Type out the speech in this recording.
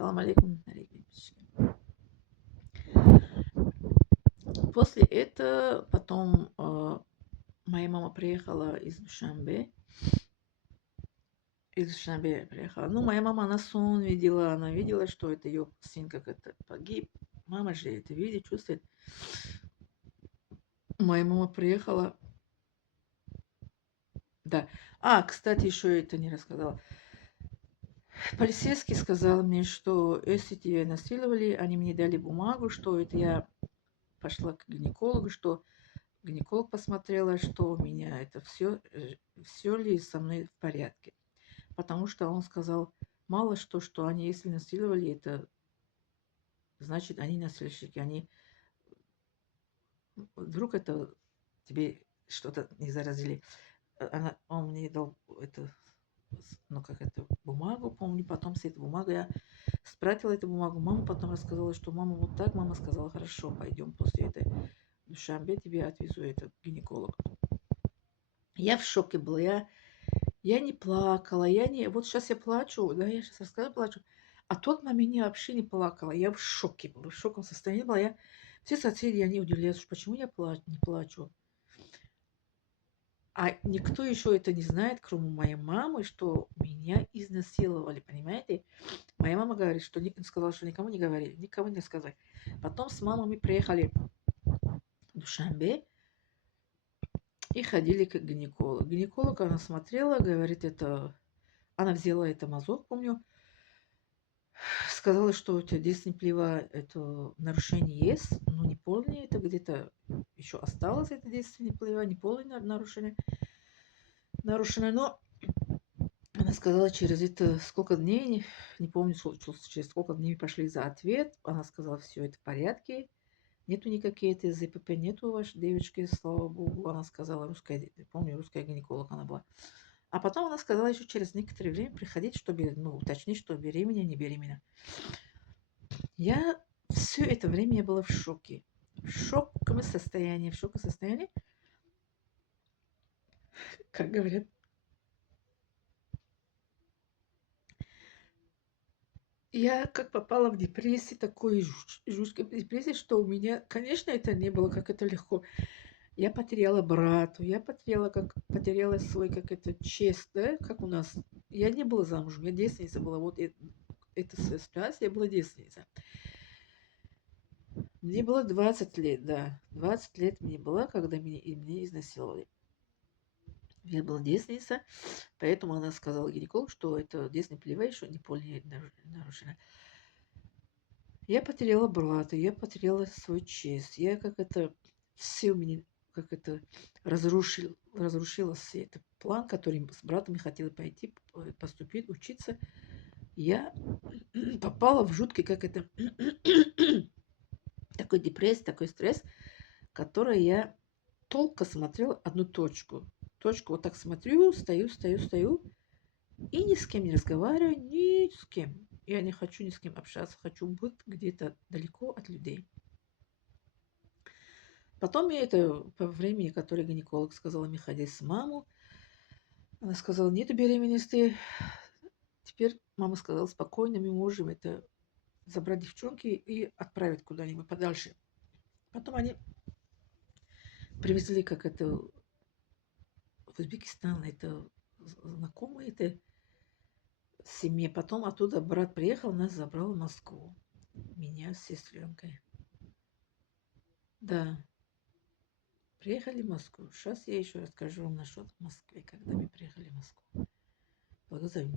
Салам алейкум, дорогие подписчики. После этого потом моя мама приехала из Душанбе. Приехала. Ну, моя мама, она сон видела, она видела, что это ее сын как это погиб. Мама же это видит, чувствует. Моя мама приехала. Да. Кстати, еще это не рассказала. Полицейский сказал мне, что если тебя насиловали, они мне дали бумагу, что это я пошла к гинекологу, что гинеколог посмотрела, что у меня это все ли со мной в порядке. Потому что он сказал, мало что они, если насиловали, это значит, они насильщики, они вдруг это тебе что-то не заразили. Он мне дал это, ну как это, бумагу, помню, потом с этой бумагой я спрятала эту бумагу. Мама потом рассказала, что мама вот так, мама сказала, хорошо, пойдем после этой в Душанбе, тебе отвезу этот гинеколог. Я в шоке была, я не плакала, вот сейчас я плачу, да, я сейчас рассказываю, плачу. А тот момент я вообще не плакала, я в шоке была, в шоковом состоянии была. Все соседи, они удивляются, почему я не плачу. А никто еще это не знает, кроме моей мамы, что меня изнасиловали, понимаете? Моя мама говорит, что сказала, что никому не говори, никому не сказать. Потом с мамой мы приехали в Душанбе и ходили к гинекологу. Гинеколог, она смотрела, говорит, она взяла это мазок, помню, сказала, что у тебя детственная плева, это нарушение есть, но не полное, это где-то еще осталось, это детственная плева, не полное нарушение, но она сказала, через это сколько дней, не помню, через сколько дней пошли за ответ, она сказала, все это в порядке, нету никаких это ЗПП, нету у вашей девочки, слава богу, она сказала, помню, русская гинеколог она была. А потом она сказала еще через некоторое время приходить, чтобы, уточнить, что беременна, не беременна. Я все это время я была в шоке. В шоковом состоянии, как говорят. Я как попала в депрессию, такой жуткой депрессии, что у меня, конечно, это не было как это легко. Я потеряла брата, потеряла свой, как это, честь, да, как у нас. Я не была замужем, я девственница была, вот эта ситуация, я была девственница. Мне было 20 лет, да. 20 лет мне было, когда меня изнасиловали. Я была девственница, поэтому она сказала гинекологу, что это девственная плева еще не полное нарушено. Я потеряла брата, я потеряла свою честь. Я все мне, разрушила все этот план, который с братом я хотела пойти, поступить, учиться. Я попала в жуткий, такой депрессия, такой стресс, который я толко смотрела одну точку. Точку вот так смотрю, стою, и ни с кем не разговариваю, ни с кем. Я не хочу ни с кем общаться, хочу быть где-то далеко от людей. Потом я это по времени, который гинеколог сказала мне ходить с мамой, она сказала, нету беременности. Теперь мама сказала, спокойно, мы можем это забрать девчонки и отправить куда-нибудь подальше. Потом они привезли, в Узбекистан, это знакомые, это семье. Потом оттуда брат приехал, нас забрал в Москву. Меня с сестренкой. Да, приехали в Москву. Сейчас я еще расскажу вам насчет Москвы, когда мы приехали в Москву. Благодарю.